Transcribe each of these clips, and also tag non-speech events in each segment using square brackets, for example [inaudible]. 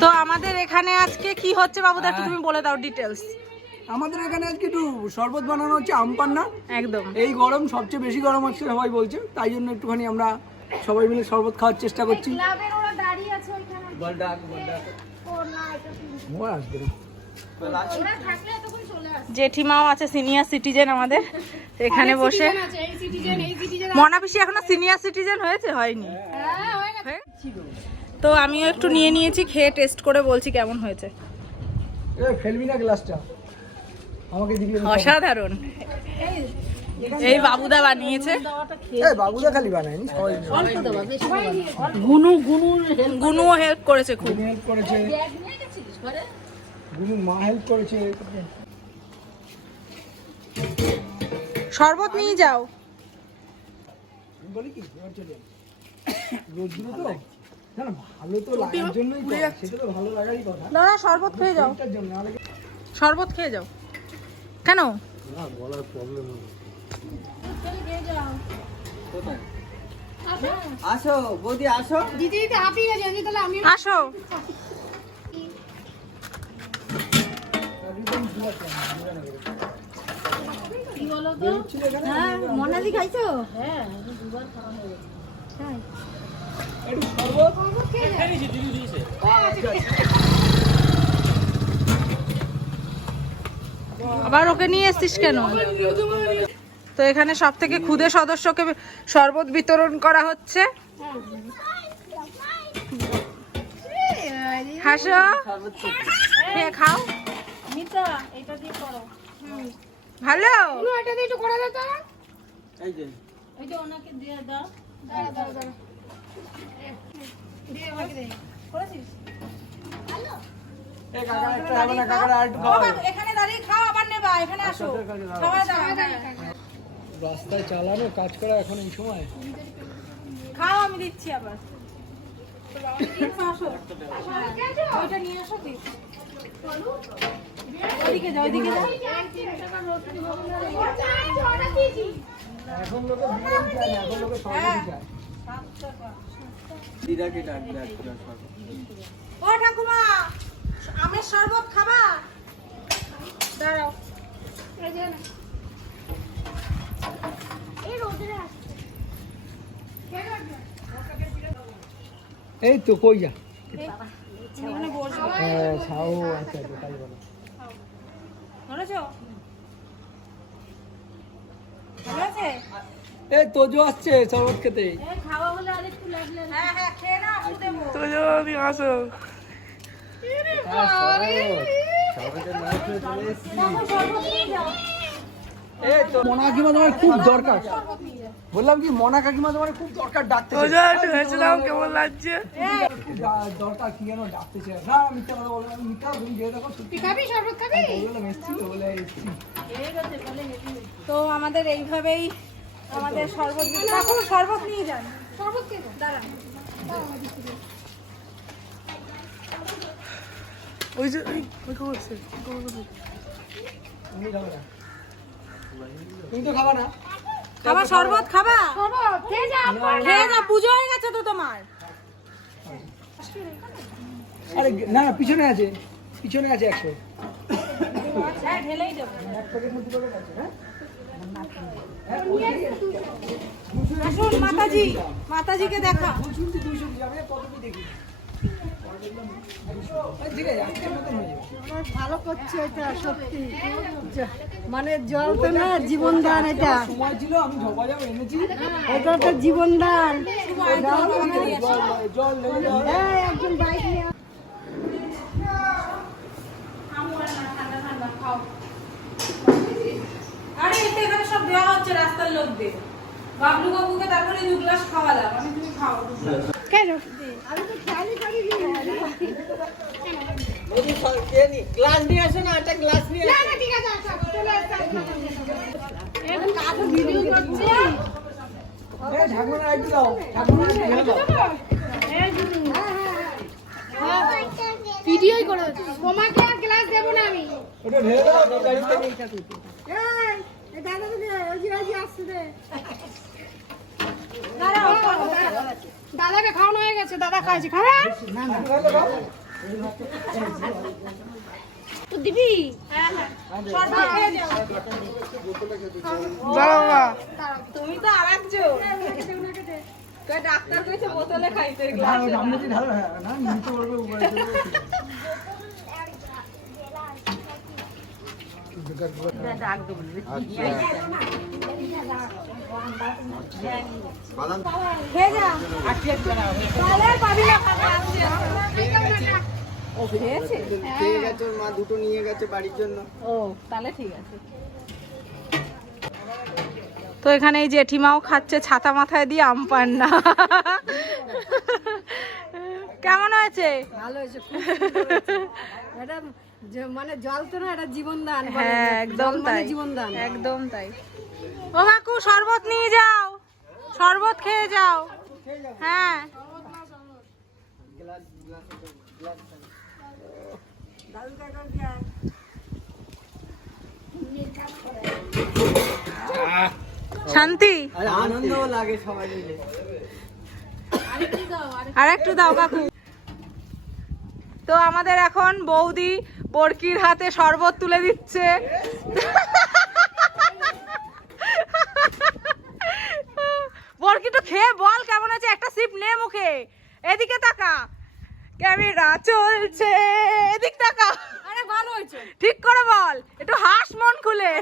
তো আমাদের এখানে আজকে কি হচ্ছে বাবুদা একটু তুমি বলে দাও ডিটেলস আমাদের এখানে আজকে একটু শরবত বানানো হচ্ছে আম পান্না। একদম। এই গরম সবচেয়ে বেশি গরম হচ্ছে সবাই বলছে তাই জন্য একটুখানি আমরা সবাই মিলে শরবত খাওয়ার চেষ্টা করছি। আছে জেঠিমাও আছে সিনিয়র সিটিজেন আমাদের। এখানে বসে Citizen আছে, এই সিটিজেন এই সিটিজেন মনা পিসি এখনও সিনিয়র সিটিজেন হয়েছে হয়নি। হ্যাঁ হয়ে হয়ে- তো আমিও একটু নিয়ে নিয়েছি খেয়ে টেস্ট করে বলছি কেমন হয়েছে। ফেলবি না গ্লাসটা? আমাকে দিবি অসাধারণ। এই বাবুদা বানিয়েছে। এই বাবুদা খালি বানায়নি সবাই গুনু হেল্প করেছে। খুব। হেল্প করেছে। গুরু মা হেল্প করেছে। শরবত নিয়ে যাও। বলি কি? চলে যাই। তো? না না ভালো তো লাগার জন্যই সেটা তো ভালো লাগারই কথা। দাদা শরবত খেয়ে যাও। শরবত খেয়ে যাও। কেন? আসো বৌদি আসো। দিদি দিদি হাঁপিয়ে গেছে দিদি তাহলে আমি আসো। কি বলো তো? হ্যাঁ মনালি খাইছো? হ্যাঁ একটু শরবত আবার ওকে নিয়ে এসছিস কেন? তো এখানে সব থেকে ক্ষুদে সদস্যকে শরবত বিতরণ করা হচ্ছে। হাসো। খেয়ে খাও। মিতা এটা দিয়ে করো ভালো। এটা দিয়ে একটু করে দাও তো এই যে। এই যে ওনাকে দিয়ে দাও। রাস্তায় চালানো কাজ করা এখন এই সময়? খাও আমি দিচ্ছি আবার। ওইটা নিয়ে আসো ওইদিকে যাও ওইদিকে যাও এখন লোকে বিরিয়ানি চায় এখন লোকে শরবতই চায়। দিদাকে ডাকবে একটা ও ঠাকুমা আমের শরবত খাবা? দাঁড়াও। এই রোদে আসছে এই তো কই যা? হ্যাঁ ছাও আচ্ছা আচ্ছা তাই বলো ধরেছো ভালো আছে এই তোজো আসছে শরবত খেতে। খাওয়া হলে আরেকটু লাগলে হ্যাঁ হ্যাঁ খেয়ে না আসো তোজো আমি আসো। এই তো মনা কাকিমা তোমার খুব দরকার। বললাম কি মনা কাকিমা তোমার খুব দরকার ডাকতে কেমন লাগছে? দরকার কি যেন ডাকতেছে না মিথ্যা কথা বললাম মিথ্যা তুমি যে দেখো সত্যি। খাবি শরবত খাবি? বললাম এসছি বলে এসছি। তো আমাদের এইভাবেই আমাদের শরবত কাকু শরবত নিয়ে যান। শরবত কে দাঁড়া ওই যে তুমি খাবে না তুমি তো খাবা না। খাবা শরবত খাবা? শরবত খেয়ে যা খেয়ে না পুজো হয়ে গেছে তো তোমার। আরে না না পিছনে আছে। পিছনে আছে একশো। হ্যাঁ ঢেলেই দেবো এক প্যাকেট মধ্যে আছে হ্যাঁ? আসুন, মাতাজি, মাতাজিকে দেখা। ভালো করছে এটা সত্যি। মানে জল তো না জীবন দান এটা। সময় ছিল আমি এনেছি এটা তো জীবন দান একজন বাইক নিয়ে আরে এটা এখানে সব দেওয়া হচ্ছে রাস্তার লোকদের বাবলু কাকুকে তারপরে দু গ্লাস খাওয়ালাম। আমি তুমি খাও কেন? আমি তো খেয়ালই করিনি বৌদি কে নি। গ্লাস নিয়ে আসো না একটা গ্লাস নিয়ে না না ঠিক আছে আচ্ছা চলে এখন কাকু ভিডিও করছে। দাও দাও। ভিডিওই করে তোমাকে আর গ্লাস দেবো না আমি। ওটা ঢেলে দাও দাদাকে খাওয়ানো হয়ে গেছে দাদা খাইছে খাবে তো দিবি তুমি তো আরেকজন ডাক্তার কইছে বোতলে দিয়ে ঢালো হ্যাঁ না নিচে পড়বে উপরে চলে যাবে। খেয়ে গেছে ওর মা দুটো নিয়ে গেছে বাড়ির জন্য ও তাহলে ঠিক আছে তো এখানে এই জেঠিমাও খাচ্ছে, ছাতা মাথায় দিয়ে আম পান না। হয়েছে ভালো হয়েছে যে- মানে জল তো না এটা জীবন দান হ্যাঁ একদম মানে তাই। জীবন দান একদম তাই। ও কাকু শরবত নিয়ে যাও। শরবত খেয়ে যাও। হ্যাঁ। শান্তি? আর আনন্দও লাগে সবাই মিলে। আর একটু দাও কাকু। তো আমাদের এখন বৌদি বরকির হাতে শরবত তুলে দিচ্ছে। বরকি তো খেয়ে বল কেমন আছে? একটা সিপ নে মুখে। এদিকে তাকা। ক্যামেরা চলছে। এদিক তাকা। আরে ভালো হয়েছে। ঠিক করে বল। একটু হাস মন খুলে।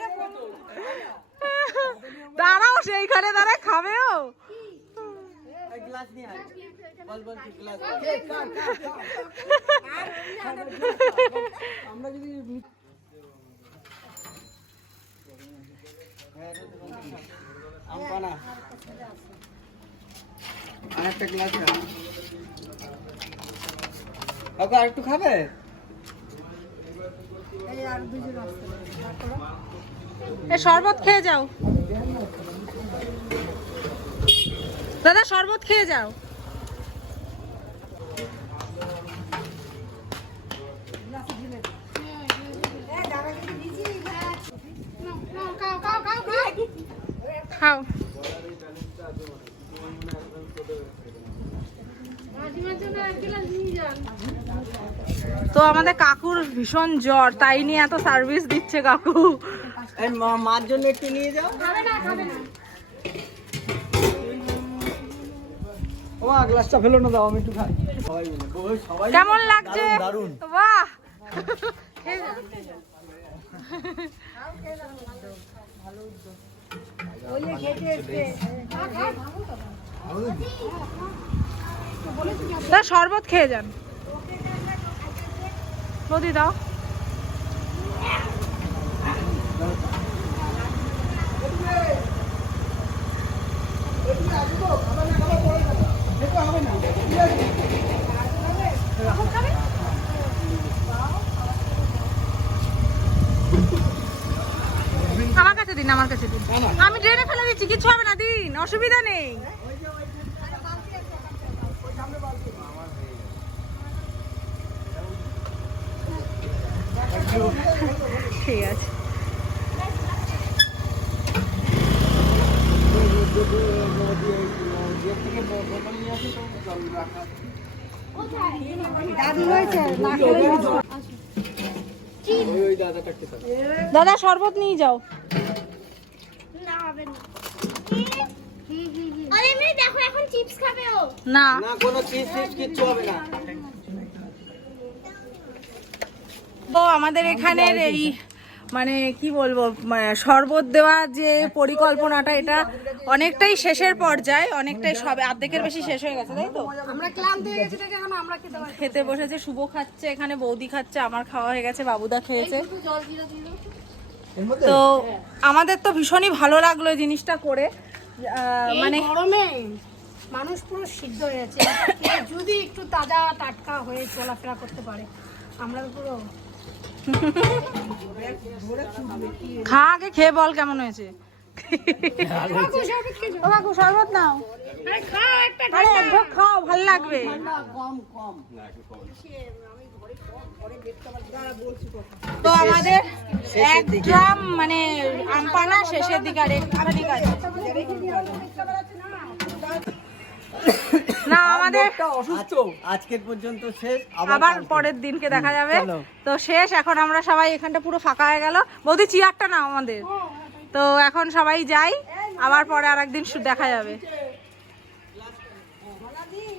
দাঁড়াও সেইখানে দাঁড়ায় খাবেও গ্লাস নিয়ে আয়। বল বল কি গ্লাস? আমরা যদি আম পানা আর একটা গ্লাস কাকু আর একটু খাবে? এই আর দুজন আসতে এ শরবত খেয়ে যাও। দাদা শরবত খেয়ে যাও। খাও। তো আমাদের কাকুর ভীষণ জ্বর তাই নিয়ে এত সার্ভিস দিচ্ছে কাকু। মা- মার জন্য একটু নিয়ে যাও। খাবে না খাবে না। মা, গ্লাসটা ফেলো না দাও আমি একটু খাই। কেমন লাগছে? বাহ! শরবত খেয়ে যান। দাও। আমার কাছে দিন, আমার কাছে দিন। আমি ড্রেনে ফেলে দিচ্ছি কিছু হবে না, দিন। অসুবিধা নেই ঠিক আছে দাদি শরবত নিয়ে যাও। না। চিপস কোনো কিচ্ছু হবে না। তো আমাদের এখানের এই মানে কি বলব শরবত দেওয়া যে পরিকল্পনাটা এটা অনেকটাই শেষের পর্যায়ে অনেকটাই সবে অর্ধেকের বেশি শেষ হয়ে গেছে তাই তো? আমরা ক্লান্ত হয়ে গেছি দেখে এখন আমরা খেতে পারি খেতে বসেছে শুভ খাচ্ছে এখানে বৌদি খাচ্ছে আমার খাওয়া হয়ে গেছে বাবুদা খেয়েছে। তো আমাদের তো ভীষণই ভালো লাগল জিনিসটা করে। মানে মানে গরমে মানুষ পুরো সিদ্ধ হয়েছে [coughs] যদি একটু তাজা টাটকা হয়ে চলাফেরা করতে পারে আমরা পুরো খা আগে খেয়ে বল কেমন হয়েছে? খাও লাগবে। তো আমাদের এক মানে আমপানা শেষের দিকে না আমাদের অসুস্থ। আজকের পর্যন্ত শেষ আবার পরের দিনকে দেখা যাবে। তো শেষ এখন আমরা সবাই এখানটা পুরো ফাঁকা হয়ে গেল। বৌদি চেয়ারটা না আমাদের। তো এখন সবাই যাই আবার পরে আরেকদিন একদিন দেখা যাবে।